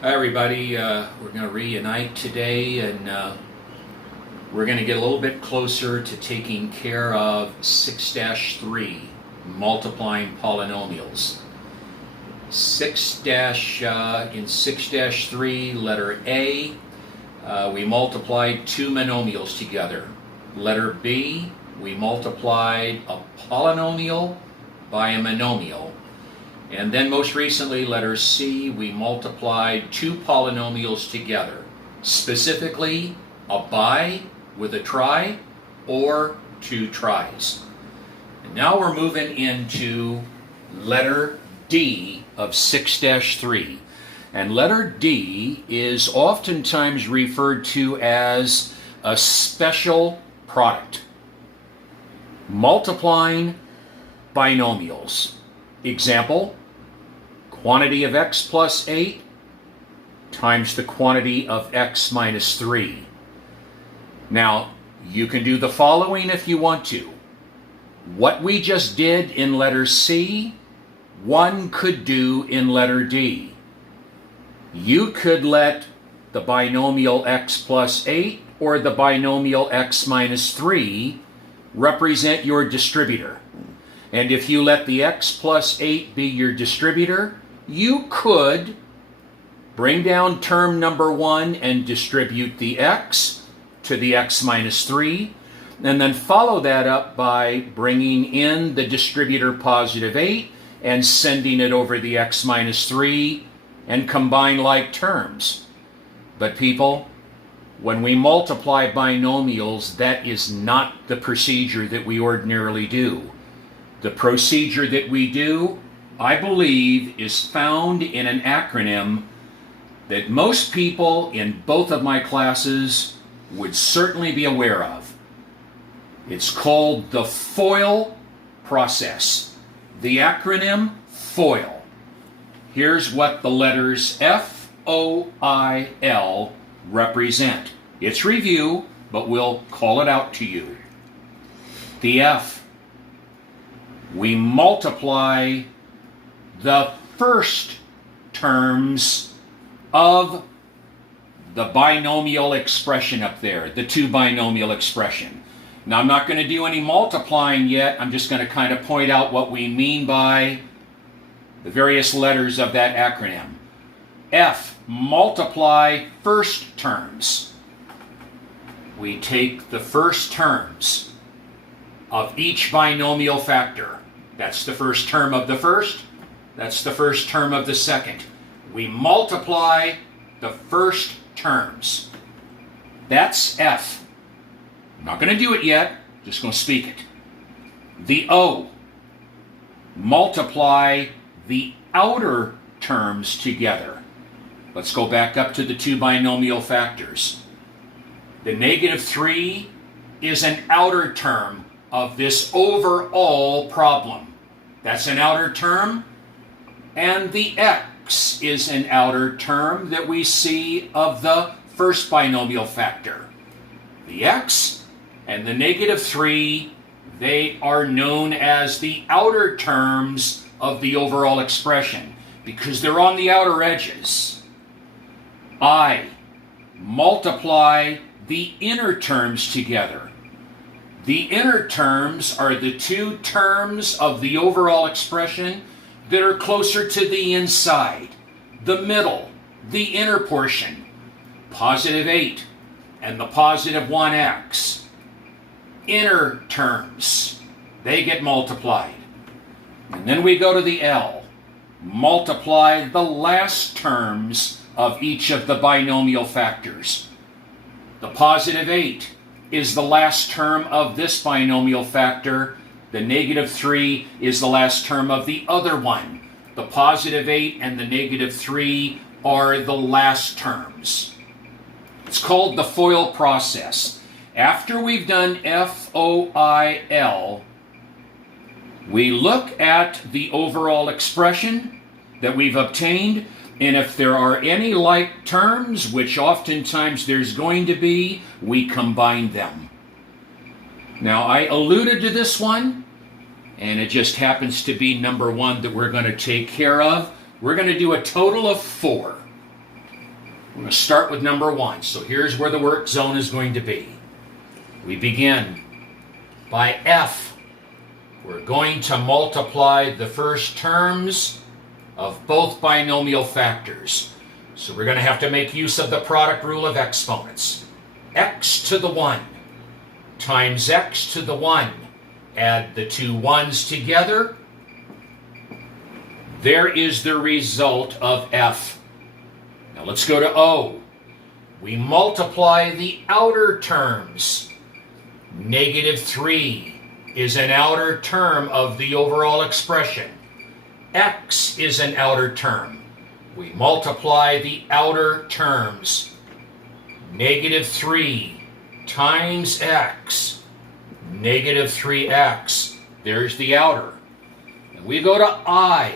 Hi everybody, we're going to reunite today and we're going to get a little bit closer to taking care of 6-3, multiplying polynomials. In 6-3, letter A, we multiplied two monomials together. Letter B, we multiplied a polynomial by a monomial. And then most recently, letter C, we multiplied two polynomials together. Specifically, a by with a try or two tries. And now we're moving into letter D of 6-3. And letter D is oftentimes referred to as a special product. Multiplying binomials. Example, quantity of x plus 8 times the quantity of x minus 3. Now, you can do the following if you want to. What we just did in letter C, one could do in letter D. You could let the binomial x plus 8 or the binomial x minus 3 represent your distributor. And if you let the x plus 8 be your distributor, you could bring down term number 1 and distribute the x to the x minus 3, and then follow that up by bringing in the distributor positive 8 and sending it over the x minus 3 and combine like terms. But people, when we multiply binomials, that is not the procedure that we ordinarily do. The procedure that we do, I believe, is found in an acronym that most people in both of my classes would certainly be aware of. It's called the FOIL process. The acronym FOIL. Here's what the letters F-O-I-L represent. It's review, but we'll call it out to you. The F, we multiply the first terms of the binomial expression up there, the two binomial expression. Now I'm not going to do any multiplying yet. I'm just going to kind of point out what we mean by the various letters of that acronym. F, multiply first terms. We take the first terms of each binomial factor. That's the first term of the first. That's the first term of the second. We multiply the first terms. That's F. I'm not going to do it yet. Just going to speak it. The O. Multiply the outer terms together. Let's go back up to the two binomial factors. The -3 is an outer term of this overall problem. That's an outer term, and the x is an outer term that we see of the first binomial factor. The x and the -3, they are known as the outer terms of the overall expression because they're on the outer edges. I multiply the inner terms together. The inner terms are the two terms of the overall expression that are closer to the inside, the middle, the inner portion. Positive 8 and the positive 1x. Inner terms, they get multiplied. And then we go to the L. Multiply the last terms of each of the binomial factors. The positive 8 is the last term of this binomial factor. The -3 is the last term of the other one. The positive 8 and the -3 are the last terms. It's called the FOIL process. After we've done FOIL, we look at the overall expression that we've obtained, and if there are any like terms, which oftentimes there's going to be, we combine them. Now, I alluded to this one, and it just happens to be number 1 that we're going to take care of. We're going to do a total of 4. We're going to start with number 1. So here's where the work zone is going to be. We begin by F. We're going to multiply the first terms of both binomial factors. So we're going to have to make use of the product rule of exponents. X to the 1 times x to the 1. Add the two 1's together. There is the result of F. Now let's go to O. We multiply the outer terms. -3 is an outer term of the overall expression. X is an outer term. We multiply the outer terms. -3 times x, -3x. There's the outer. And we go to I.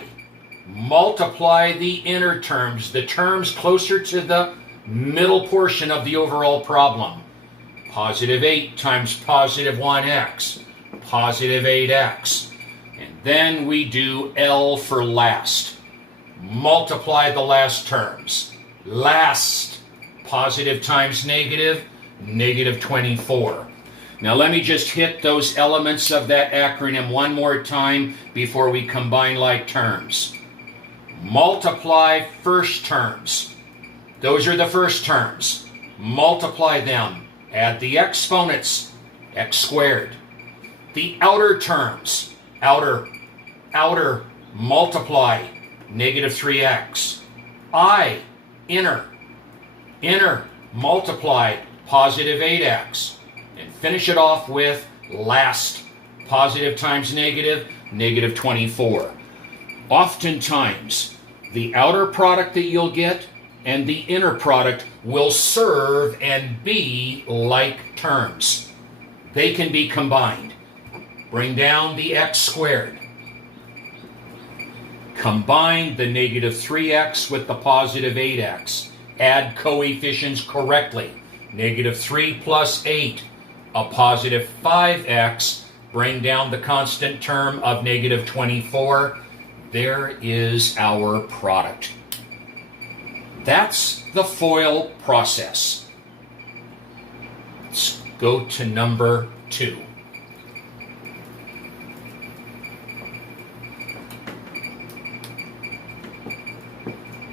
Multiply the inner terms, the terms closer to the middle portion of the overall problem. +8 times +1x, +8x. And then we do L for last. Multiply the last terms. Last, positive times negative, -24. Now let me just hit those elements of that acronym one more time before we combine like terms. Multiply first terms. Those are the first terms. Multiply them. Add the exponents, x squared. The outer terms, outer, multiply, -3x. I, inner, multiply, +8x. And finish it off with last, positive times negative, -24. Oftentimes, the outer product that you'll get and the inner product will serve and be like terms. They can be combined. Bring down the x squared. Combine the -3x with the +8x. Add coefficients correctly. -3 plus 8, a +5x. Bring down the constant term of -24. There is our product. That's the FOIL process. Let's go to number 2.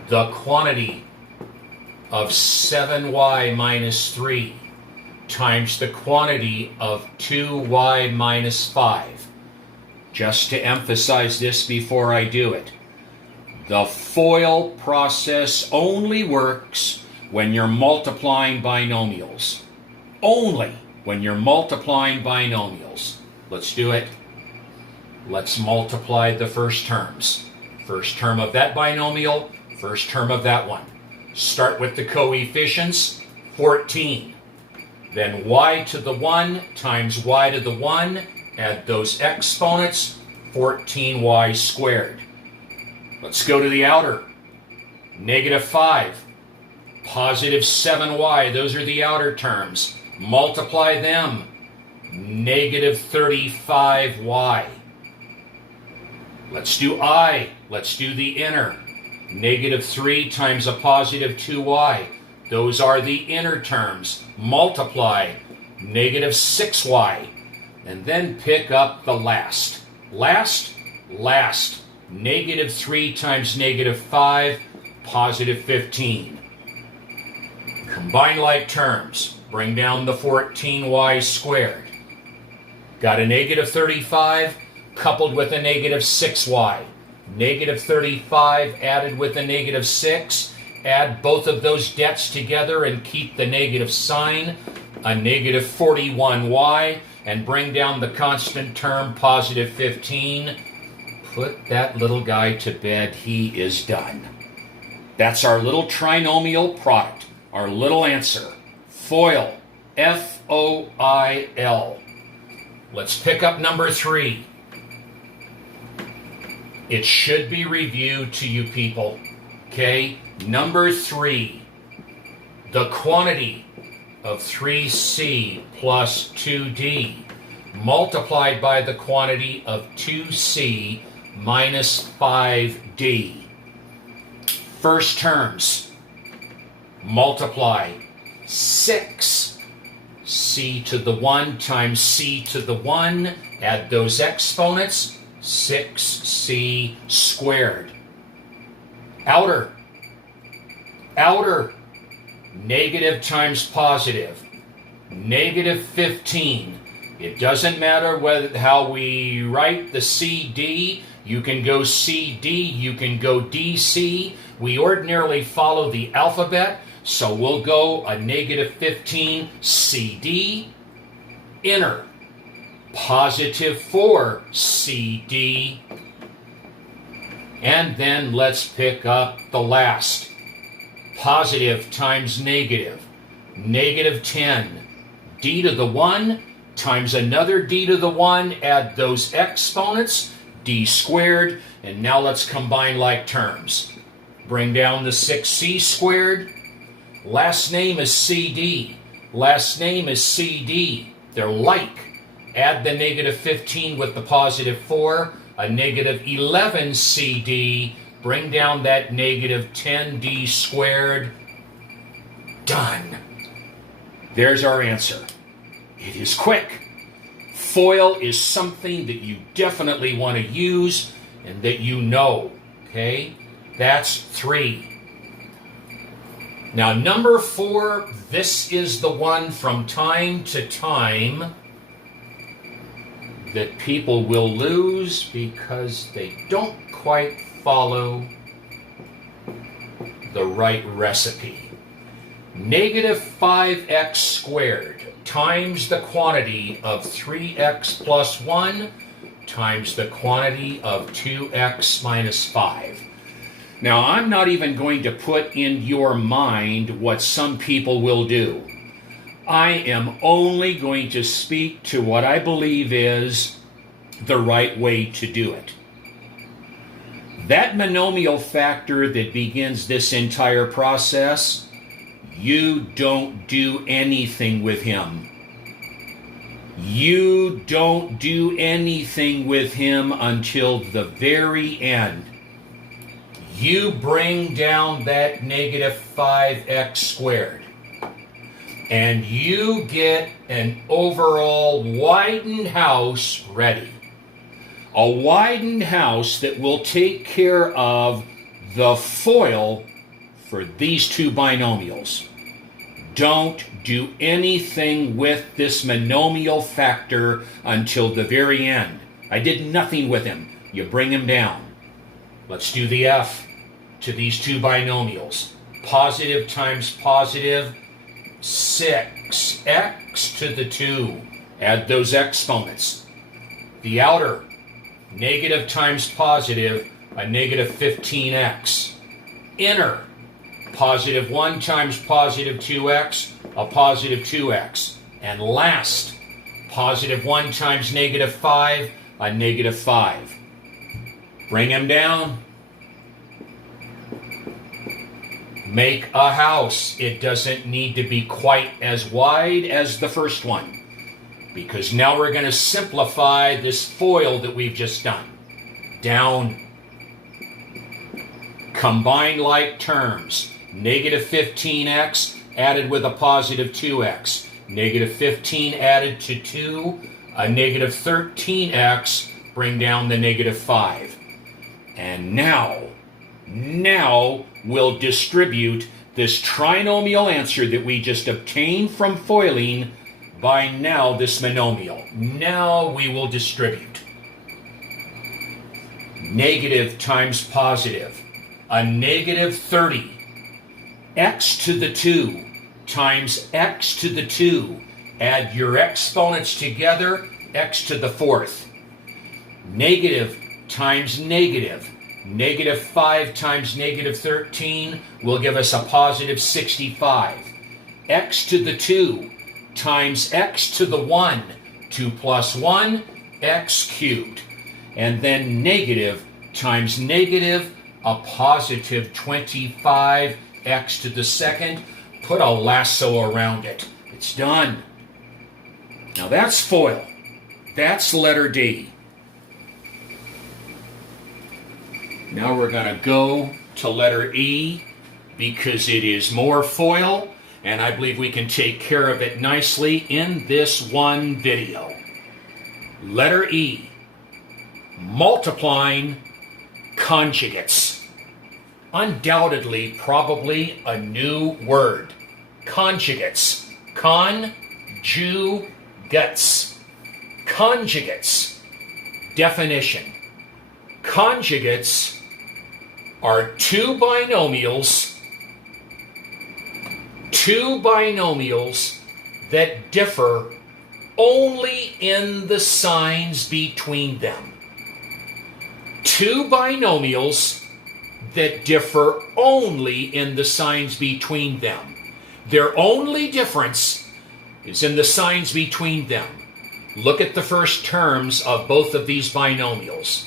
The quantity of 7y minus 3 times the quantity of 2y minus 5. Just to emphasize this before I do it, the FOIL process only works when you're multiplying binomials. Only when you're multiplying binomials. Let's do it. Let's multiply the first terms. First term of that binomial, first term of that one. Start with the coefficients, 14. Then y to the 1 times y to the 1. Add those exponents, 14y squared. Let's go to the outer. -5, +7y. Those are the outer terms. Multiply them. -35y. Let's do I. Let's do the inner. -3 times a +2y. Those are the inner terms. Multiply. -6y. And then pick up the last. Last. -3 times -5, +15. Combine like terms. Bring down the 14y squared. Got a -35 coupled with a -6y. -35 added with a -6. Add both of those debts together and keep the negative sign. A -41y. And bring down the constant term, +15. Put that little guy to bed. He is done. That's our little trinomial product, our little answer. FOIL, F-O-I-L. Let's pick up number 3. It should be reviewed to you people. Okay? Number 3. The quantity of 3c plus 2d multiplied by the quantity of 2c minus 5d. First terms. multiply 6 c to the 1 times c to the 1, add those exponents, 6c squared. Outer, negative times positive, negative 15. It doesn't matter how we write the CD. You can go CD, you can go DC. We ordinarily follow the alphabet, so we'll go a negative 15 CD. Inner, positive 4 CD. And then let's pick up the last. Positive times negative, negative 10. D to the 1 times another d to the 1, add those exponents, d squared, and now let's combine like terms. Bring down the 6c squared. Last name is CD. Last name is CD. They're like. Add the negative 15 with the positive 4, a negative 11 CD. Bring down that negative 10d squared. Done. There's our answer. It is quick. FOIL is something that you definitely want to use and that you know. Okay? That's 3. Now, number 4, this is the one from time to time that people will lose because they don't quite follow the right recipe. Negative 5x squared times the quantity of 3x plus 1 times the quantity of 2x minus 5. Now, I'm not even going to put in your mind what some people will do. I am only going to speak to what I believe is the right way to do it. That monomial factor that begins this entire process, you don't do anything with him. You don't do anything with him until the very end. You bring down that negative 5x squared, and you get an overall widened house ready. A widened house that will take care of the FOIL for these two binomials. Don't do anything with this monomial factor until the very end. I did nothing with him. You bring him down. Let's do the F to these two binomials. Positive times positive, 6x to the 2. Add those exponents. The outer, negative times positive, a negative 15x. Inner, positive 1 times positive 2x, a positive 2x. And last, positive 1 times negative 5, a negative 5. Bring them down. Make a house. It doesn't need to be quite as wide as the first one, because now we're going to simplify this FOIL that we've just done. Down. Combine like terms. Negative 15x added with a positive 2x. Negative 15 added to 2. A negative 13x. Bring down the negative 5. And now we'll distribute this trinomial answer that we just obtained from foiling by now this monomial. Now we will distribute. Negative times positive, a negative 30. X to the 2 times x to the 2. Add your exponents together, x to the 4th. Negative times negative. Negative 5 times negative 13 will give us a positive 65. X to the 2 times x to the 1. 2 plus 1, x cubed. And then negative times negative, a positive 25, x to the 2nd. Put a lasso around it. It's done. Now that's FOIL. That's letter D. Now we're going to go to letter E. because it is more FOIL, and I believe we can take care of it nicely in this one video. Letter E, multiplying conjugates. Undoubtedly, probably a new word. Conjugates. Conjugates. Conjugates. Definition. Conjugates are two binomials that differ only in the signs between them. Two binomials that differ only in the signs between them. Their only difference is in the signs between them. Look at the first terms of both of these binomials.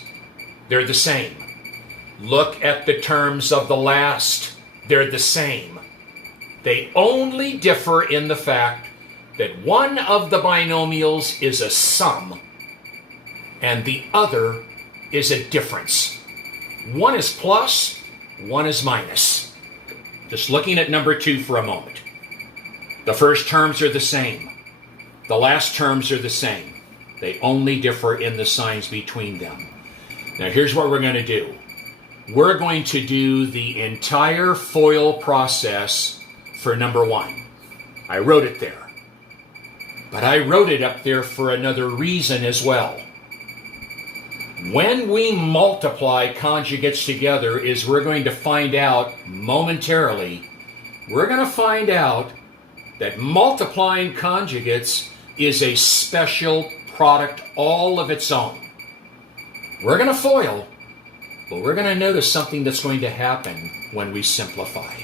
They're the same. Look at the terms of the last. They're the same. They only differ in the fact that one of the binomials is a sum and the other is a difference. One is plus, one is minus. Just looking at number 2 for a moment. The first terms are the same. The last terms are the same. They only differ in the signs between them. Now here's what we're going to do. We're going to do the entire FOIL process for number 1. I wrote it there. But I wrote it up there for another reason as well. When we multiply conjugates together, is we're going to find out momentarily, we're going to find out that multiplying conjugates is a special product all of its own. We're going to FOIL, but we're going to notice something that's going to happen when we simplify.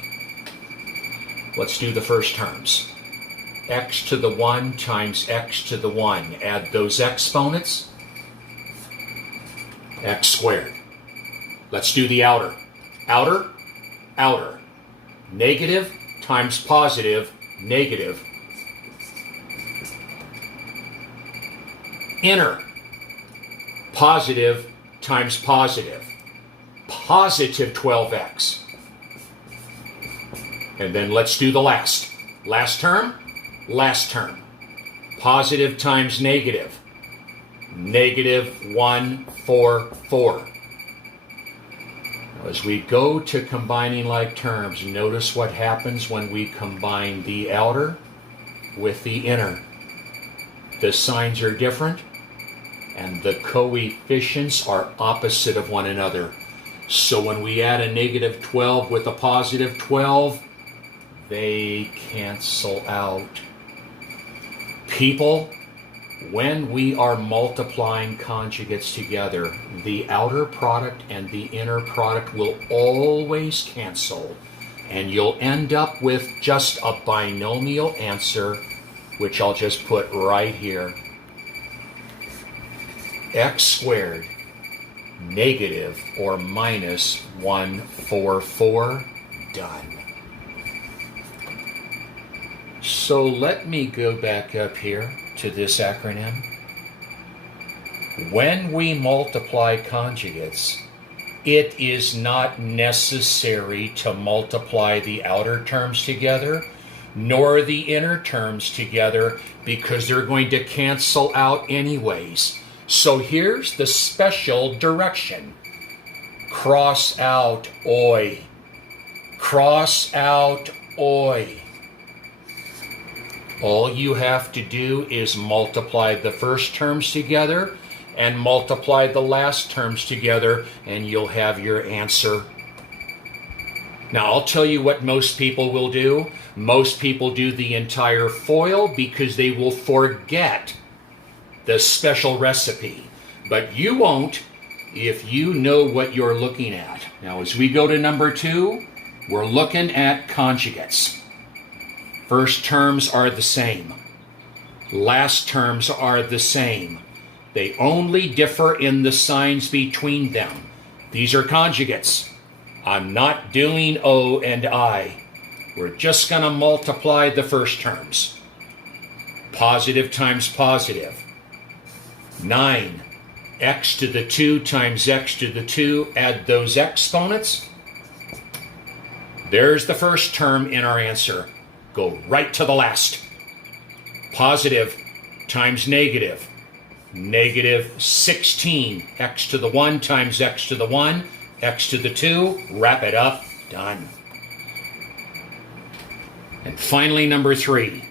Let's do the first terms. X to the 1 times x to the 1. Add those exponents. X squared. Let's do the outer. Outer, outer. Negative times positive, negative. Inner. Positive times positive. Positive 12x. And then let's do the last. Last term, last term. Positive times negative. Negative 144. Now, as we go to combining like terms, notice what happens when we combine the outer with the inner. The signs are different, and the coefficients are opposite of one another. So when we add a negative 12 with a positive 12, they cancel out. People, when we are multiplying conjugates together, the outer product and the inner product will always cancel, and you'll end up with just a binomial answer, which I'll just put right here. X squared negative or minus 144. Done. So let me go back up here to this acronym. When we multiply conjugates, it is not necessary to multiply the outer terms together, nor the inner terms together, because they're going to cancel out anyways. So here's the special direction. Cross out oi. Cross out oi. All you have to do is multiply the first terms together and multiply the last terms together, and you'll have your answer. Now, I'll tell you what most people will do. Most people do the entire FOIL because they will forget the special recipe. But you won't if you know what you're looking at. Now, as we go to number 2, we're looking at conjugates. First terms are the same. Last terms are the same. They only differ in the signs between them. These are conjugates. I'm not doing O and I. We're just going to multiply the first terms. Positive times positive. 9. X to the 2 times x to the 2. Add those exponents. There's the first term in our answer. Go right to the last. Positive times negative. Negative 16. X to the 1 times x to the 1. X to the 2. Wrap it up. Done. And finally, number 3.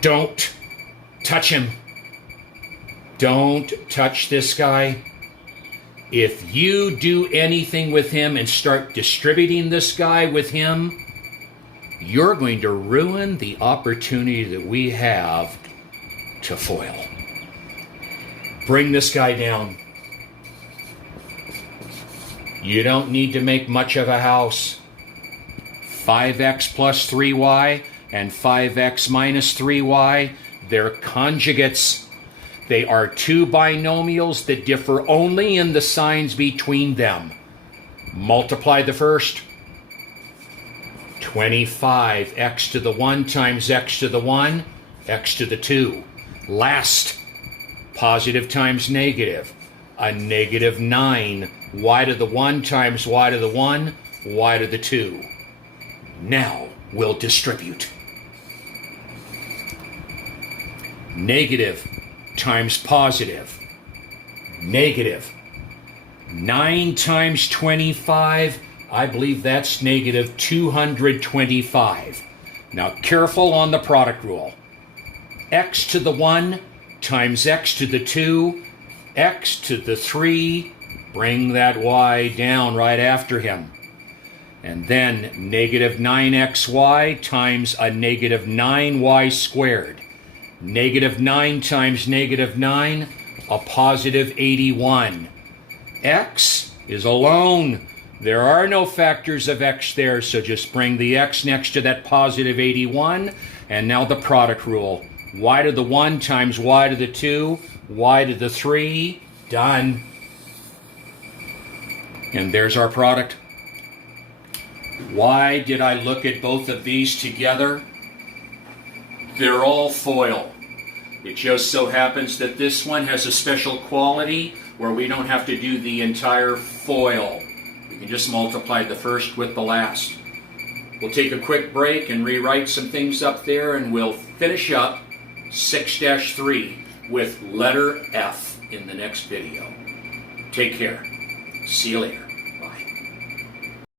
Don't touch him. Don't touch this guy. If you do anything with him and start distributing this guy with him, you're going to ruin the opportunity that we have to foil. Bring this guy down. You don't need to make much of a house. 5x plus 3y and 5x minus 3y, they're conjugates. They are two binomials that differ only in the signs between them. Multiply the first. 25, x to the 1 times x to the 1, x to the 2. Last, positive times negative. A negative 9, y to the 1 times y to the 1, y to the 2. Now we'll distribute. Negative times positive. Negative. 9 times 25, I believe that's negative 225. Now careful on the product rule. X to the 1 times x to the 2, x to the 3, bring that y down right after him. And then negative 9xy times a negative 9y squared. Negative 9 times negative 9, a positive 81. X is alone. There are no factors of x there, so just bring the x next to that positive 81. And now the product rule. Y to the 1 times y to the 2, y to the 3, done. And there's our product. Why did I look at both of these together? They're all FOIL. It just so happens that this one has a special quality where we don't have to do the entire FOIL. We can just multiply the first with the last. We'll take a quick break and rewrite some things up there, and we'll finish up 6-3 with letter F in the next video. Take care. See you later.